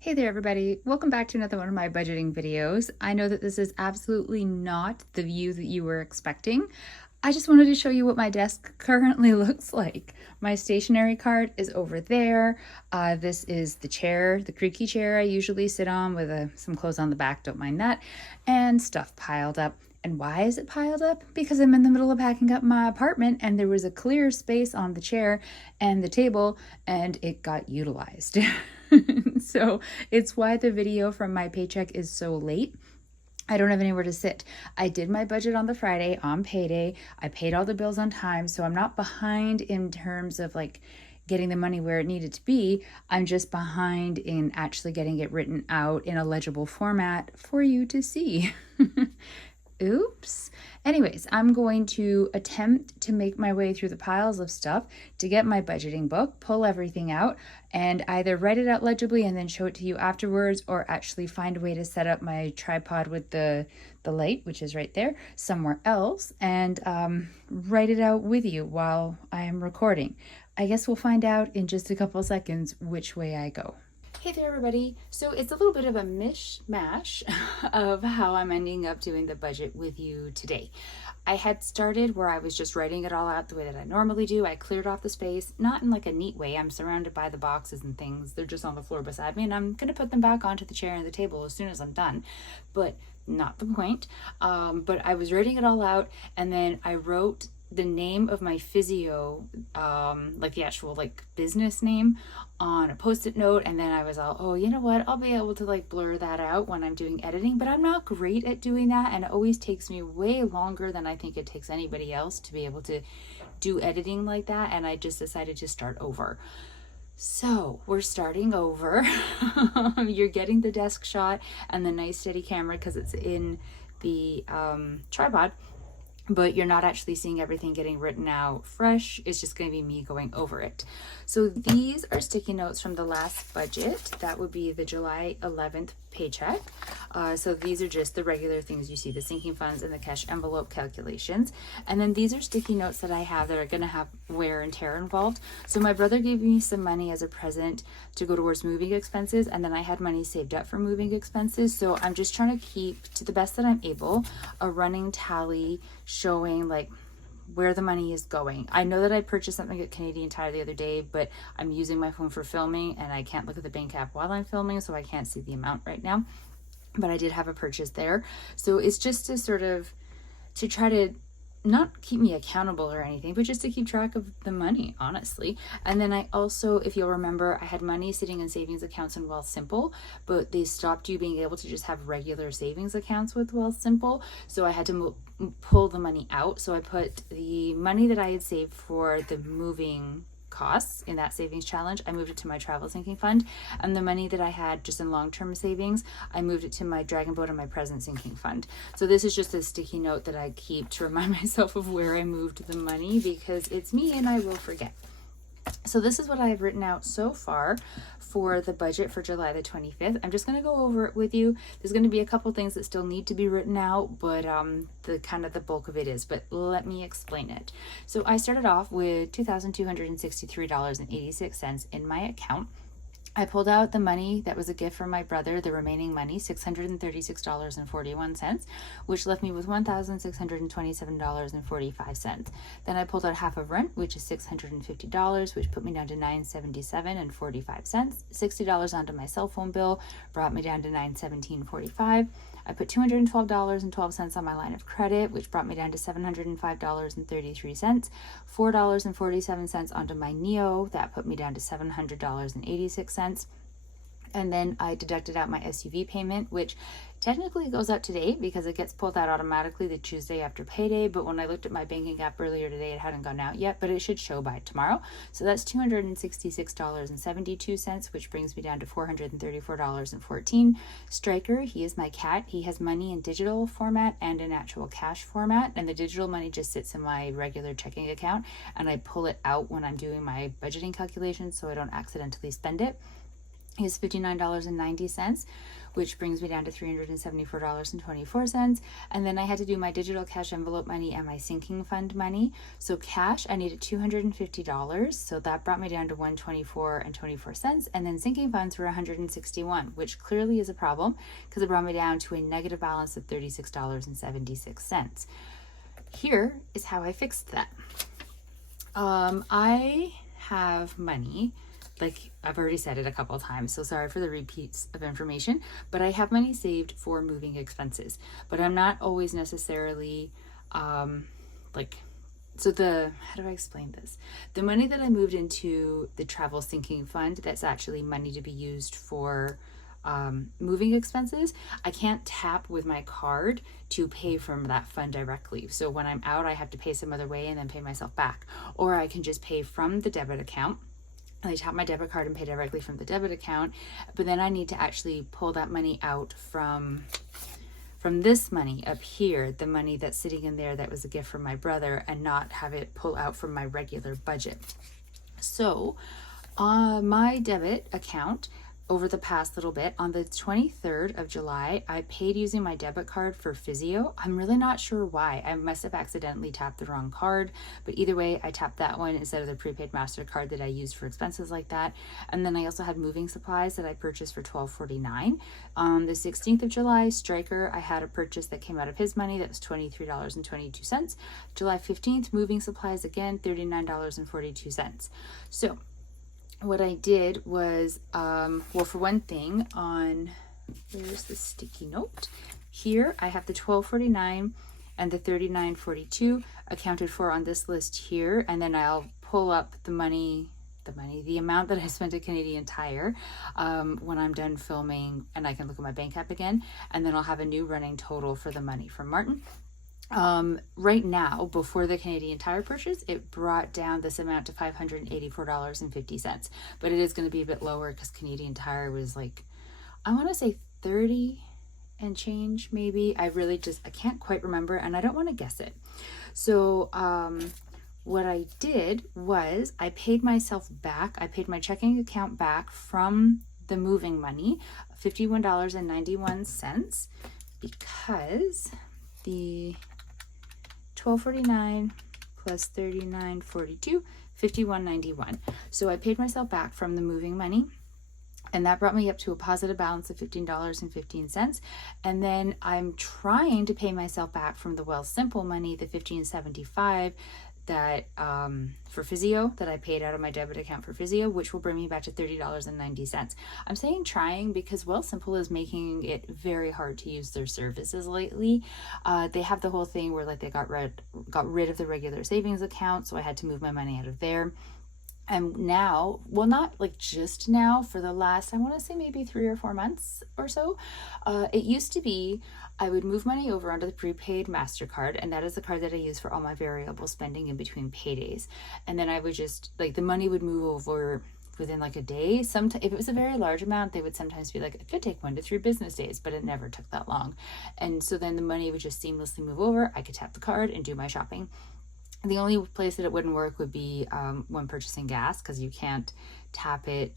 Hey there, everybody. Welcome back to another one of my budgeting videos. I know that this is absolutely not the view that you were expecting. I just wanted to show you what my desk currently looks like. My stationery cart is over there. This is the chair, the creaky chair I usually sit on with some clothes on the back, don't mind that, and stuff piled up. And why is it piled up? Because I'm in the middle of packing up my apartment and there was a clear space on the chair and the table and it got utilized. So it's why the video from my paycheck is so late. I don't have anywhere to sit. I did my budget on the Friday on payday. I paid all the bills on time, so I'm not behind in terms of like getting the money where it needed to be. I'm just behind in actually getting it written out in a legible format for you to see. Oops. Anyways, I'm going to attempt to make my way through the piles of stuff to get my budgeting book, pull everything out, and either write it out legibly and then show it to you afterwards, or actually find a way to set up my tripod with the light, which is right there, somewhere else, and write it out with you while I am recording. I guess we'll find out in just a couple seconds which way I go. Hey there, everybody. So it's a little bit of a mishmash of how I'm ending up doing the budget with you today. I had started where I was just writing it all out the way that I normally do. I cleared off the space, not in like a neat way. I'm surrounded by the boxes and things. They're just on the floor beside me, and I'm going to put them back onto the chair and the table as soon as I'm done. But not the point. But I was writing it all out, and then I wrote the name of my physio, like the actual like business name, on a post-it note, and then I was all, oh, you know what, I'll be able to like blur that out when I'm doing editing, but I'm not great at doing that, and it always takes me way longer than I think it takes anybody else to be able to do editing like that, and I just decided to start over. So we're starting over. You're getting the desk shot and the nice steady camera because it's in the tripod, but you're not actually seeing everything getting written out fresh. It's just going to be me going over it. So these are sticky notes from the last budget. That would be the July 11th paycheck. So these are just the regular things you see, the sinking funds and the cash envelope calculations. And then these are sticky notes that I have that are going to have wear and tear involved. So my brother gave me some money as a present to go towards moving expenses, and then I had money saved up for moving expenses. So I'm just trying to keep, to the best that I'm able, a running tally showing like where the money is going. I know that I purchased something at Canadian Tire the other day, but I'm using my phone for filming and I can't look at the bank app while I'm filming, so I can't see the amount right now. But I did have a purchase there. So it's just to sort of, to try to not keep me accountable or anything, but just to keep track of the money, honestly. And then I also, if you'll remember, I had money sitting in savings accounts in Wealthsimple, but they stopped you being able to just have regular savings accounts with Wealthsimple. So I had to pull the money out. So I put the money that I had saved for the moving costs in that savings challenge, I moved it to my travel sinking fund, and the money that I had just in long-term savings, I moved it to my dragon boat and my present sinking fund. So this is just a sticky note that I keep to remind myself of where I moved the money, because it's me and I will forget. So this is what I have written out so far for the budget for July the 25th. I'm just going to go over it with you. There's going to be a couple things that still need to be written out, but the bulk of it is. But let me explain it. So I started off with $2,263.86 in my account. I pulled out the money that was a gift from my brother, the remaining money, $636.41, which left me with $1,627.45. Then I pulled out half of rent, which is $650, which put me down to $977.45. $60 onto my cell phone bill brought me down to $917.45. I put $212.12 on my line of credit, which brought me down to $705.33. $4.47 onto my NEO, that put me down to $700.86. And then I deducted out my SUV payment, which technically goes out today because it gets pulled out automatically the Tuesday after payday. But when I looked at my banking app earlier today, it hadn't gone out yet, but it should show by tomorrow. So that's $266.72, which brings me down to $434.14. Striker, he is my cat. He has money in digital format and in actual cash format. And the digital money just sits in my regular checking account, and I pull it out when I'm doing my budgeting calculations so I don't accidentally spend it. Is $59.90, which brings me down to $374.24. And then I had to do my digital cash envelope money and my sinking fund money. So cash, I needed $250. So that brought me down to $124.24. And then sinking funds were $161, which clearly is a problem because it brought me down to a negative balance of $36.76. Here is how I fixed that. I have money, like I've already said it a couple of times, so sorry for the repeats of information, but I have money saved for moving expenses, but I'm not always necessarily how do I explain this? The money that I moved into the travel sinking fund, that's actually money to be used for moving expenses, I can't tap with my card to pay from that fund directly. So when I'm out, I have to pay some other way and then pay myself back. Or I can just pay from the debit account. I tap my debit card and pay directly from the debit account, but then I need to actually pull that money out from this money up here, the money that's sitting in there that was a gift from my brother, and not have it pull out from my regular budget. So my debit account, over the past little bit, on the 23rd of July, I paid using my debit card for physio. I'm really not sure why. I must have accidentally tapped the wrong card, but either way, I tapped that one instead of the prepaid MasterCard that I used for expenses like that. And then I also had moving supplies that I purchased for $12.49. On the 16th of July, Stryker, I had a purchase that came out of his money that was $23.22. July 15th, moving supplies again, $39.42. So what I did was, well, for one thing, where's the sticky note? Here, I have the $12.49 and the $39.42 accounted for on this list here, and then I'll pull up the amount that I spent at Canadian Tire when I'm done filming, and I can look at my bank app again, and then I'll have a new running total for the money from Martin. Right now, before the Canadian Tire purchase, it brought down this amount to $584.50, but it is going to be a bit lower because Canadian Tire was like, I want to say 30 and change, maybe. I can't quite remember, and I don't want to guess it. So, what I did was I paid myself back. I paid my checking account back from the moving money, $51.91, because the $12.49 plus $39.42, $51.91. So I paid myself back from the moving money, and that brought me up to a positive balance of $15.15. And then I'm trying to pay myself back from the Wealthsimple money, the $15.75 that for physio that I paid out of my debit account for physio, which will bring me back to $30.90. I'm saying trying because Wealthsimple is making it very hard to use their services lately. They have the whole thing where like they got rid of the regular savings account, so I had to move my money out of there. And now, well, not like just now, for the last, I want to say maybe 3 or 4 months or so, it used to be I would move money over onto the prepaid MasterCard, and that is the card that I use for all my variable spending in between paydays. And then I would just, like, the money would move over within like a day. Sometimes, if it was a very large amount, they would sometimes be like, it could take 1 to 3 business days, but it never took that long. And so then the money would just seamlessly move over. I could tap the card and do my shopping. The only place that it wouldn't work would be when purchasing gas, because you can't tap it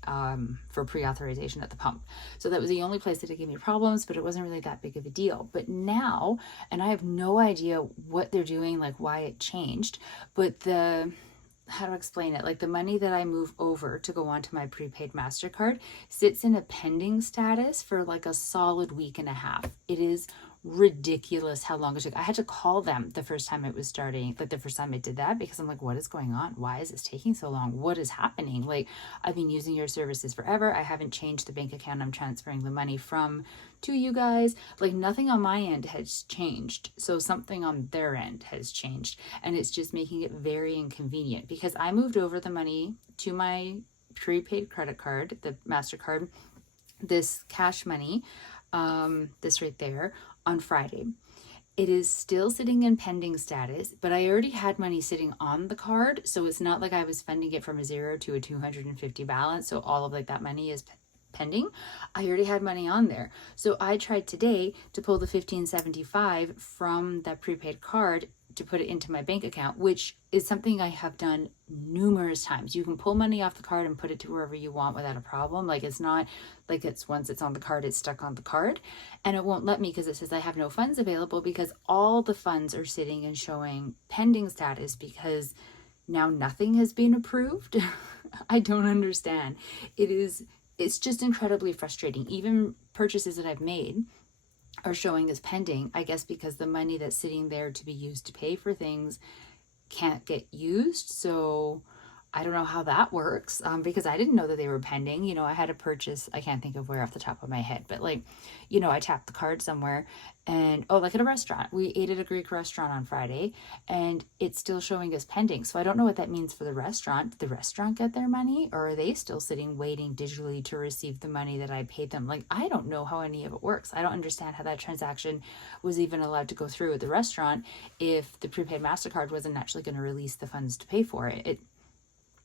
for pre-authorization at the pump. So that was the only place that it gave me problems, but it wasn't really that big of a deal. But now, and I have no idea what they're doing, like why it changed, but how to explain it? Like the money that I move over to go onto my prepaid MasterCard sits in a pending status for like a solid week and a half. It is ridiculous how long it took. I had to call them the first time it was starting, like the first time it did that, because I'm like, what is going on? Why is this taking so long? What is happening? Like, I've been using your services forever. I haven't changed the bank account I'm transferring the money from to you guys. Like, nothing on my end has changed. So something on their end has changed, and it's just making it very inconvenient because I moved over the money to my prepaid credit card, the MasterCard, this cash money, this right there, on Friday. It is still sitting in pending status, but I already had money sitting on the card, so it's not like I was funding it from a 0 to a 250 balance, so all of like that money is pending. I already had money on there. So I tried today to pull the $15.75 from that prepaid card to put it into my bank account, which is something I have done numerous times. You can pull money off the card and put it to wherever you want without a problem. Like, it's not like it's once it's on the card, it's stuck on the card, and it won't let me because it says I have no funds available, because all the funds are sitting and showing pending status because now nothing has been approved. I don't understand. It's just incredibly frustrating. Even purchases that I've made are showing as pending, I guess because the money that's sitting there to be used to pay for things can't get used. So I don't know how that works, because I didn't know that they were pending. You know, I had a purchase, I can't think of where off the top of my head, but like, you know, I tapped the card somewhere and, oh, like at a restaurant. We ate at a Greek restaurant on Friday and it's still showing as pending. So I don't know what that means for the restaurant. Did the restaurant get their money, or are they still sitting waiting digitally to receive the money that I paid them? Like, I don't know how any of it works. I don't understand how that transaction was even allowed to go through at the restaurant if the prepaid MasterCard wasn't actually going to release the funds to pay for it.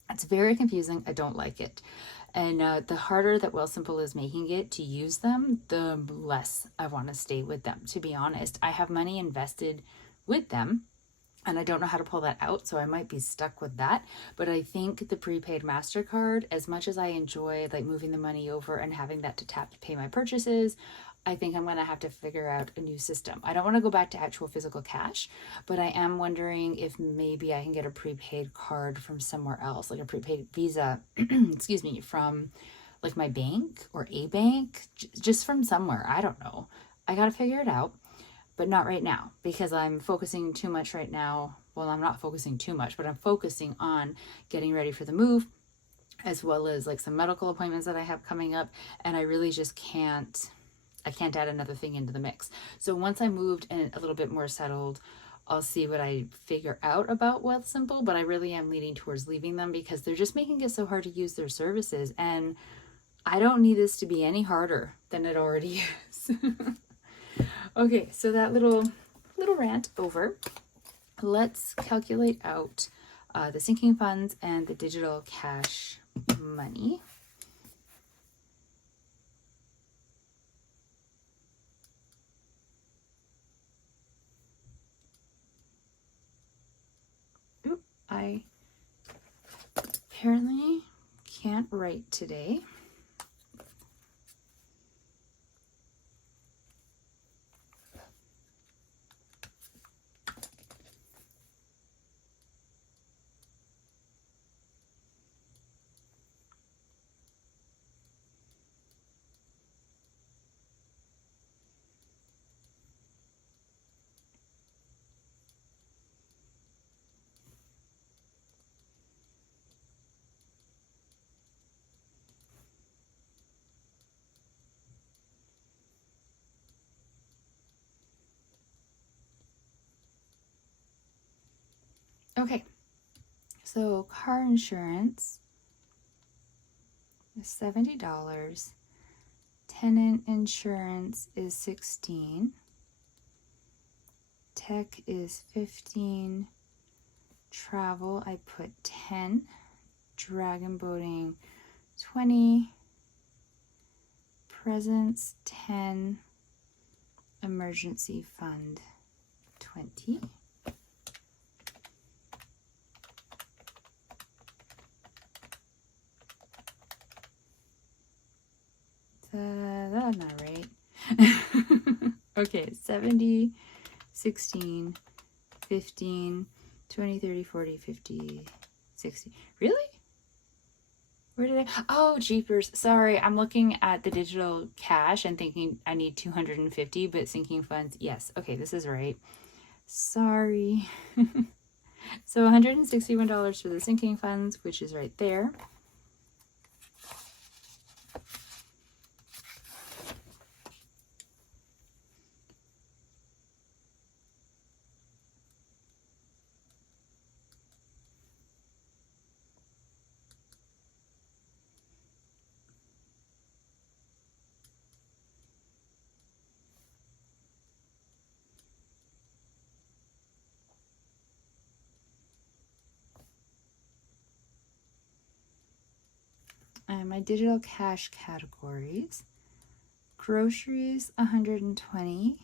It's very confusing. I don't like it. And the harder that Wealthsimple is making it to use them, the less I want to stay with them, to be honest. I have money invested with them and I don't know how to pull that out, so I might be stuck with that. But I think the prepaid MasterCard, as much as I enjoy like moving the money over and having that to tap to pay my purchases, I think I'm going to have to figure out a new system. I don't want to go back to actual physical cash, but I am wondering if maybe I can get a prepaid card from somewhere else, like a prepaid Visa, excuse me, from like my bank or a bank, just from somewhere. I don't know. I got to figure it out, but not right now because I'm focusing too much right now. Well, I'm not focusing too much, but I'm focusing on getting ready for the move, as well as like some medical appointments that I have coming up. And I really just can't add another thing into the mix. So once I moved and a little bit more settled, I'll see what I figure out about Wealthsimple, but I really am leaning towards leaving them because they're just making it so hard to use their services. And I don't need this to be any harder than it already is. Okay, so that little rant over. Let's calculate out the sinking funds and the digital cash money. I apparently can't write today. Okay, so car insurance is $70. Tenant insurance is $16. Tech is $15. Travel, I put $10. Dragon boating, $20. Presents, $10. Emergency fund, $20. That's not right. Okay, 70, 16, 15, 20, 30, 40, 50, 60. Really? Where did oh, jeepers. Sorry, I'm looking at the digital cash and thinking I need 250, but sinking funds, yes. Okay, this is right. Sorry. So $161 for the sinking funds, which is right there. My digital cash categories: groceries $120,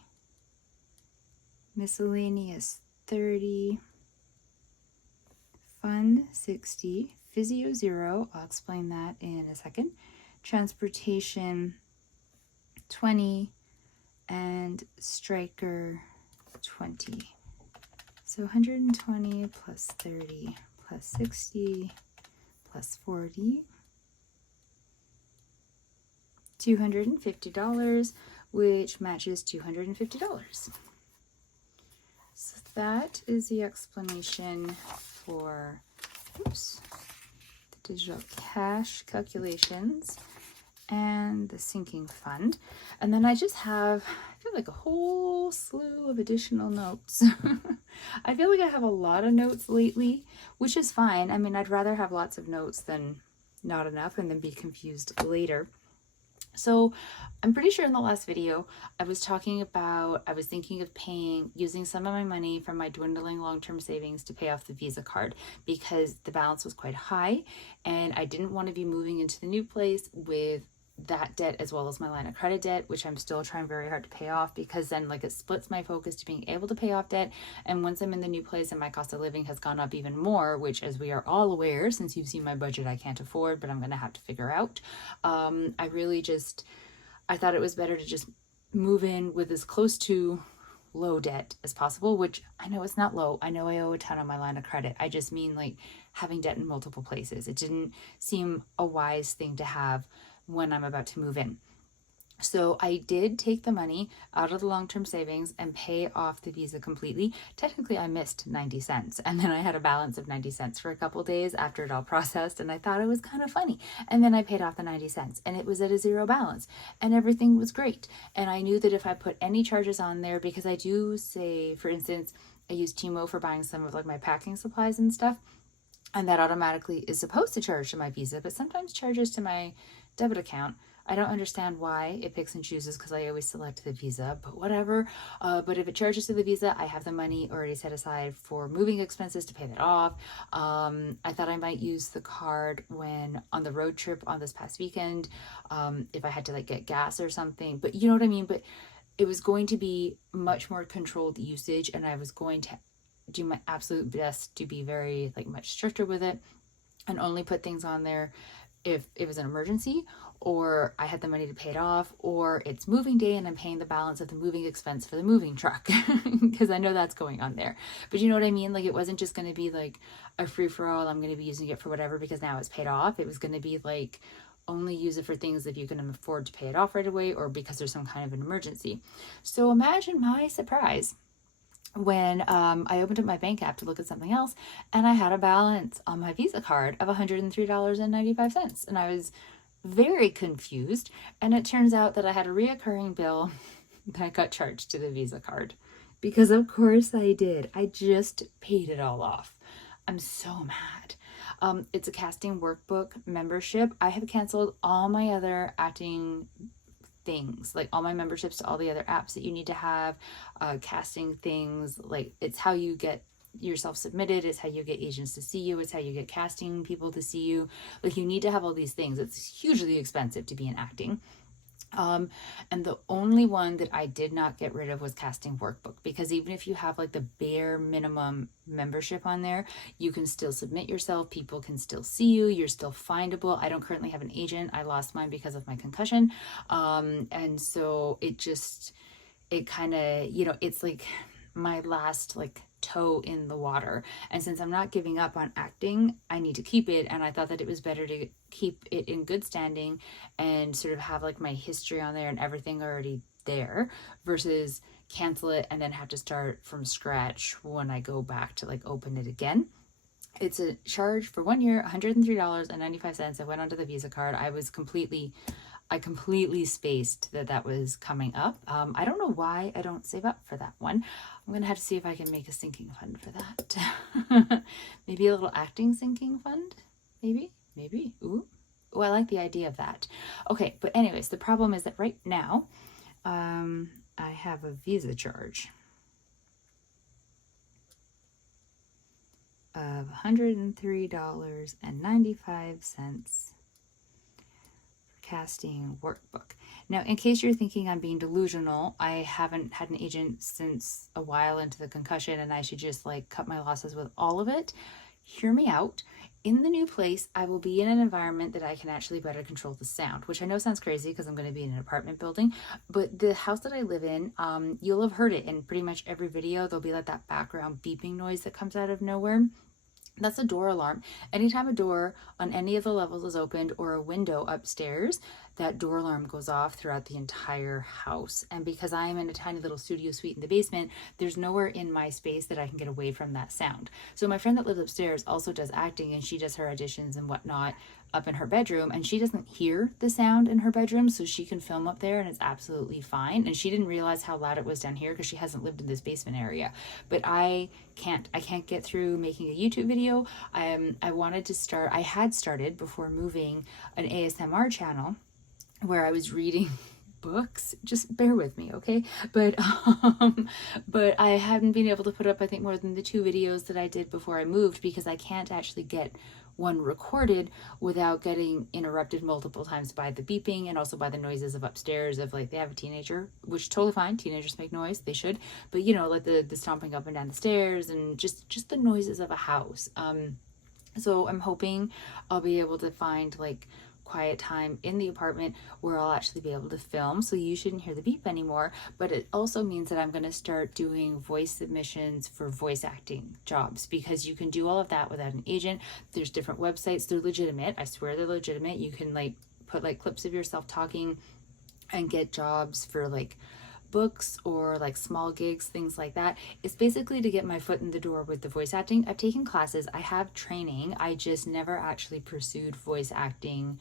miscellaneous 30, fund 60, physio 0, I'll explain that in a second, transportation 20, and striker 20. So 120 plus 30 plus 60 plus 40, $250, which matches $250. So that is the explanation for, oops, the digital cash calculations and the sinking fund. And then I just have, I feel like a whole slew of additional notes. I feel like I have a lot of notes lately, which is fine. I mean, I'd rather have lots of notes than not enough and then be confused later. So I'm pretty sure in the last video, I was talking about, I was thinking of using some of my money from my dwindling long-term savings to pay off the Visa card because the balance was quite high and I didn't want to be moving into the new place with that debt as well as my line of credit debt, which I'm still trying very hard to pay off because then like it splits my focus to being able to pay off debt. And once I'm in the new place and my cost of living has gone up even more, which as we are all aware, since you've seen my budget, I can't afford, but I'm going to have to figure out. I thought it was better to just move in with as close to low debt as possible, which I know it's not low. I know I owe a ton on my line of credit. I just mean like having debt in multiple places. It didn't seem a wise thing to have when I'm about to move in. So I did take the money out of the long-term savings and pay off the Visa completely. Technically, I missed 90 cents and then I had a balance of 90 cents for a couple days after it all processed and I thought it was kind of funny. And then I paid off the 90 cents and it was at a zero balance and everything was great. And I knew that if I put any charges on there, because I do say, for instance, I use Timo for buying some of like my packing supplies and stuff, and that automatically is supposed to charge to my Visa, but sometimes charges to my debit account. I don't understand why it picks and chooses because I always select the Visa, but whatever. But if it charges to the Visa, I have the money already set aside for moving expenses to pay that off. I thought I might use the card when on the road trip on this past weekend, if I had to like get gas or something, but you know what I mean? But it was going to be much more controlled usage and I was going to do my absolute best to be very like much stricter with it and only put things on there if it was an emergency or I had the money to pay it off or it's moving day and I'm paying the balance of the moving expense for the moving truck because I know that's going on there. But you know what I mean? Like it wasn't just going to be like a free-for-all, I'm going to be using it for whatever because now it's paid off. It was going to be like only use it for things if you can afford to pay it off right away or because there's some kind of an emergency. So imagine my surprise when I opened up my bank app to look at something else and I had a balance on my Visa card of $103.95 and I was very confused, and it turns out that I had a reoccurring bill that got charged to the Visa card because of course I did. I just paid it all off. I'm so mad. It's a casting workbook membership. I have canceled all my other acting things, like all my memberships to all the other apps that you need to have, casting things. Like it's how you get yourself submitted, it's how you get agents to see you, it's how you get casting people to see you. Like you need to have all these things. It's hugely expensive to be in acting. And the only one that I did not get rid of was casting workbook, because even if you have like the bare minimum membership on there, you can still submit yourself, people can still see you, you're still findable. I don't currently have an agent. I lost mine because of my concussion. And so it kind of, you know, it's like my last like toe in the water. And since I'm not giving up on acting, I need to keep it. And I thought that it was better to keep it in good standing and sort of have like my history on there and everything already there versus cancel it and then have to start from scratch when I go back to like open it again. It's a charge for 1 year, $103.95. I went onto the Visa card. I completely spaced that was coming up. I don't know why I don't save up for that one. I'm going to have to see if I can make a sinking fund for that. Maybe a little acting sinking fund? Maybe. Ooh, I like the idea of that. Okay, but anyways, the problem is that right now, I have a Visa charge of $103.95. casting workbook. Now, in case you're thinking I'm being delusional, I haven't had an agent since a while into the concussion and I should just like cut my losses with all of it. Hear me out. In the new place, I will be in an environment that I can actually better control the sound, which I know sounds crazy because I'm going to be in an apartment building, but the house that I live in, you'll have heard it in pretty much every video. There'll be like that background beeping noise that comes out of nowhere. That's a door alarm. Anytime a door on any of the levels is opened or a window upstairs, that door alarm goes off throughout the entire house. And because I am in a tiny little studio suite in the basement, there's nowhere in my space that I can get away from that sound. So my friend that lives upstairs also does acting, and she does her auditions and whatnot up in her bedroom, and she doesn't hear the sound in her bedroom, so she can film up there and it's absolutely fine. And she didn't realize how loud it was down here because she hasn't lived in this basement area. But I can't get through making a YouTube video. I had started before moving an ASMR channel where I was reading books. Just bear with me, okay? But I hadn't been able to put up, I think, more than the 2 videos that I did before I moved because I can't actually get one recorded without getting interrupted multiple times by the beeping and also by the noises of upstairs of like they have a teenager, which is totally fine. Teenagers make noise, they should, but you know, like the stomping up and down the stairs and just the noises of a house. So I'm hoping I'll be able to find like quiet time in the apartment where I'll actually be able to film, so you shouldn't hear the beep anymore. But it also means that I'm going to start doing voice submissions for voice acting jobs, because you can do all of that without an agent. There's different websites, they're legitimate, I swear they're legitimate. You can like put like clips of yourself talking and get jobs for like books or like small gigs, things like that. It's basically to get my foot in the door with the voice acting. I've taken classes, I have training, I just never actually pursued voice acting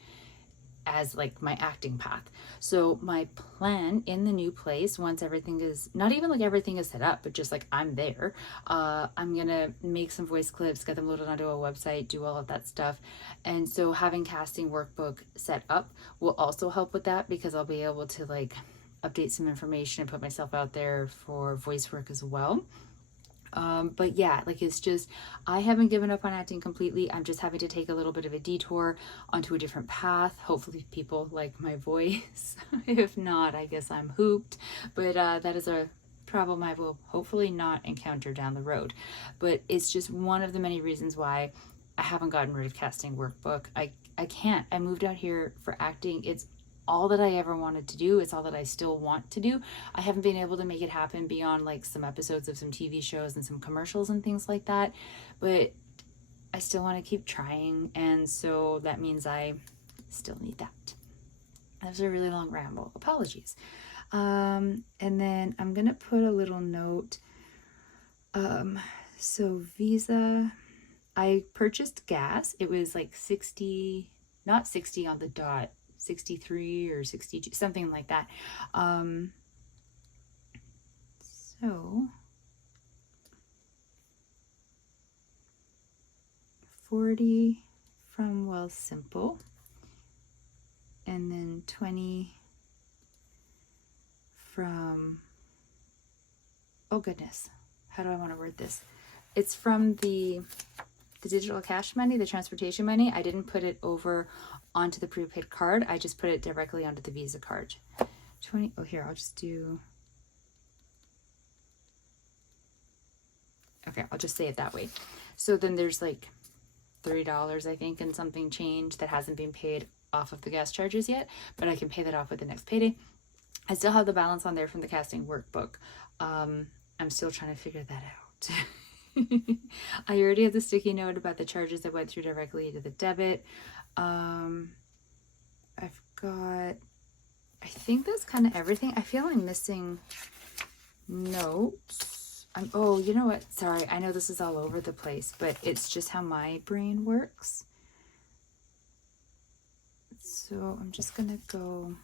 as like my acting path. So my plan in the new place, once everything is, not even like everything is set up, but just like I'm there, I'm gonna make some voice clips, get them loaded onto a website, do all of that stuff. And so having casting workbook set up will also help with that, because I'll be able to like update some information and put myself out there for voice work as well. But yeah, like it's just, I haven't given up on acting completely. I'm just having to take a little bit of a detour onto a different path. Hopefully people like my voice. If not, I guess I'm hooped. But that is a problem I will hopefully not encounter down the road. But it's just one of the many reasons why I haven't gotten rid of casting workbook. I can't. I moved out here for acting. It's all that I ever wanted to do. It's all that I still want to do. I haven't been able to make it happen beyond like some episodes of some TV shows and some commercials and things like that, but I still want to keep trying, and so that means I still need that. That was a really long ramble. Apologies. And then I'm gonna put a little note. So Visa, I purchased gas. It was like 60, not 60 on the dot, 63 or 62, something like that. So 40 from Wealthsimple, and then 20 from, oh goodness, how do I want to word this? It's from the digital cash money, the transportation money. I didn't put it over onto the prepaid card. I just put it directly onto the Visa card. 20, oh here, I'll just do, okay, I'll just say it that way. So then there's like $30, I think, and something change that hasn't been paid off of the gas charges yet, but I can pay that off with the next payday. I still have the balance on there from the casting workbook. I'm still trying to figure that out. I already have the sticky note about the charges that went through directly to the debit. I've got, I think that's kind of everything. I feel I'm missing notes. Oh, you know what? Sorry, I know this is all over the place, but it's just how my brain works. So I'm just gonna go.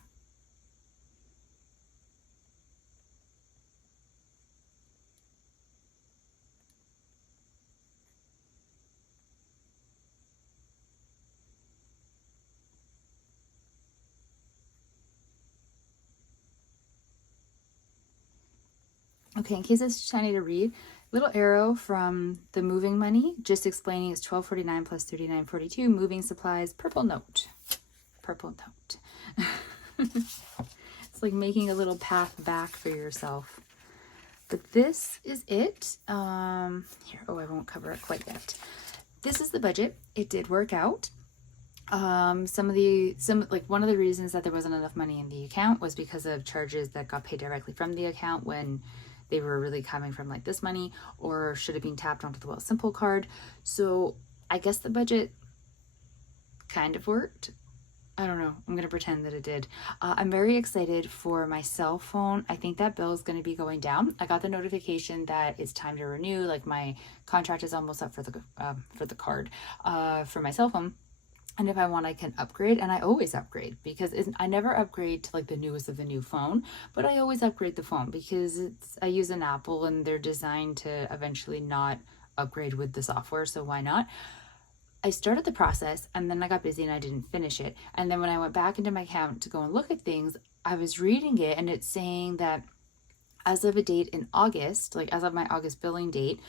Okay, in case it's too tiny to read, little arrow from the moving money, just explaining it's $12.49 plus $39.42. Moving supplies, purple note. purple note. It's like making a little path back for yourself. But this is it. Here, oh, I won't cover it quite yet. This is the budget. It did work out. One of the reasons that there wasn't enough money in the account was because of charges that got paid directly from the account when they were really coming from like this money, or should have been tapped onto the Wealthsimple card. So I guess the budget kind of worked. I don't know. I'm going to pretend that it did. I'm very excited for my cell phone. I think that bill is going to be going down. I got the notification that it's time to renew. Like my contract is almost up for the card for my cell phone. And if I want, I can upgrade, and I always upgrade because I never upgrade to like the newest of the new phone, but I always upgrade the phone because I use an Apple and they're designed to eventually not upgrade with the software. So why not? I started the process and then I got busy and I didn't finish it. And then when I went back into my account to go and look at things, I was reading it and it's saying that as of a date in August, like as of my August billing date,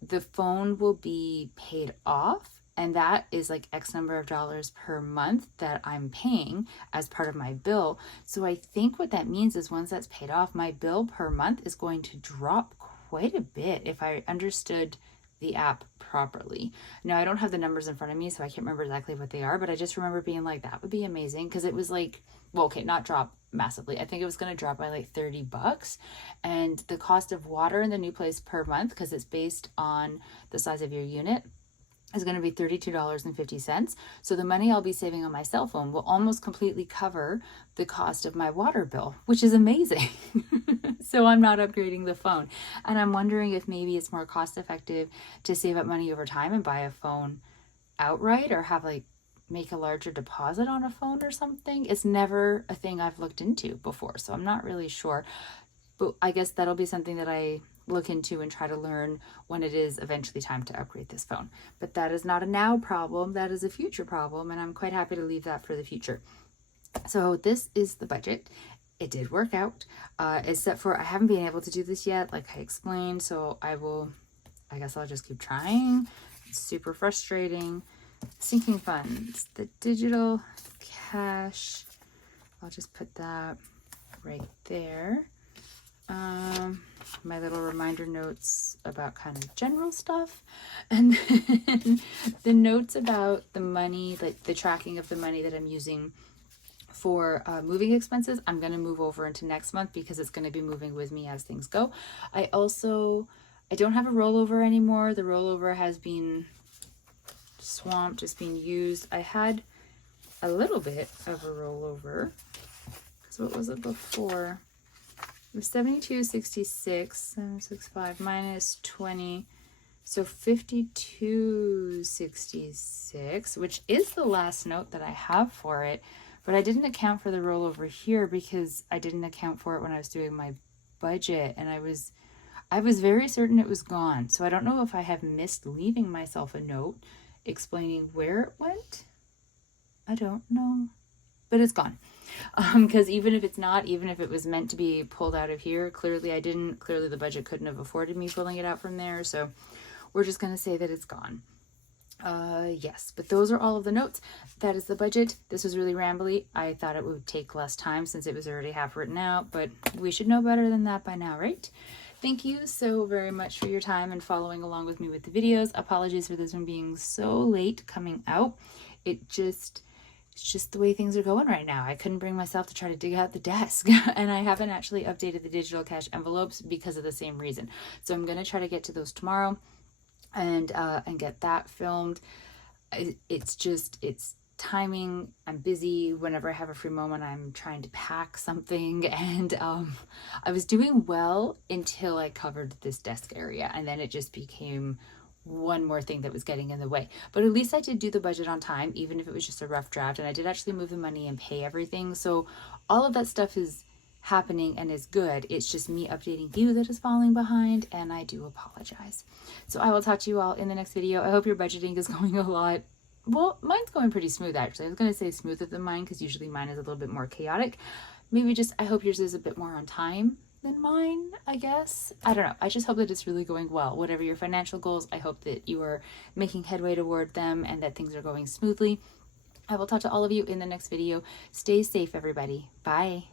the phone will be paid off. And that is like X number of dollars per month that I'm paying as part of my bill. So I think what that means is once that's paid off, my bill per month is going to drop quite a bit if I understood the app properly. Now I don't have the numbers in front of me, so I can't remember exactly what they are, but I just remember being like, that would be amazing, because it was like, well, okay, not drop massively. I think it was going to drop by like $30, and the cost of water in the new place per month, because it's based on the size of your unit, is going to be $32.50. So the money I'll be saving on my cell phone will almost completely cover the cost of my water bill, which is amazing. So I'm not upgrading the phone. And I'm wondering if maybe it's more cost effective to save up money over time and buy a phone outright, or have like make a larger deposit on a phone or something. It's never a thing I've looked into before, so I'm not really sure. But I guess that'll be something that I look into and try to learn when it is eventually time to upgrade this phone. But that is not a now problem, that is a future problem, and I'm quite happy to leave that for the future. So this is the budget. It did work out, except for I haven't been able to do this yet, like I explained, so I guess I'll just keep trying. It's super frustrating. Sinking funds, the digital cash, I'll just put that right there. My little reminder notes about kind of general stuff, and then the notes about the money, like the tracking of the money that I'm using for moving expenses, I'm going to move over into next month because it's going to be moving with me as things go. I don't have a rollover anymore. The rollover has been swamped, just being used. I had a little bit of a rollover. So what was it before? It was 72.66, 765 minus 20, so 52.66, which is the last note that I have for it. But I didn't account for the rollover here because I didn't account for it when I was doing my budget, and I was very certain it was gone. So I don't know if I have missed leaving myself a note explaining where it went. I don't know, but it's gone. Because even if it was meant to be pulled out of here, clearly the budget couldn't have afforded me pulling it out from there. So we're just going to say that it's gone. Yes, but those are all of the notes. That is the budget. This was really rambly. I thought it would take less time since it was already half written out, but we should know better than that by now, right? Thank you so very much for your time and following along with me with the videos. Apologies for this one being so late coming out. It's just the way things are going right now. I couldn't bring myself to try to dig out the desk, and I haven't actually updated the digital cash envelopes because of the same reason. So I'm going to try to get to those tomorrow and get that filmed. It's timing. I'm busy. Whenever I have a free moment, I'm trying to pack something, and I was doing well until I covered this desk area, and then it just became one more thing that was getting in the way. But at least I did do the budget on time, even if it was just a rough draft, and I did actually move the money and pay everything. So all of that stuff is happening and is good. It's just me updating you that is falling behind, and I do apologize. So I will talk to you all in the next video. I hope your budgeting is going a lot. Well, mine's going pretty smooth, actually. I was going to say smoother than mine because usually mine is a little bit more chaotic. I hope yours is a bit more on time than mine, I guess. I don't know. I just hope that it's really going well. Whatever your financial goals, I hope that you are making headway toward them and that things are going smoothly. I will talk to all of you in the next video. Stay safe, everybody. Bye.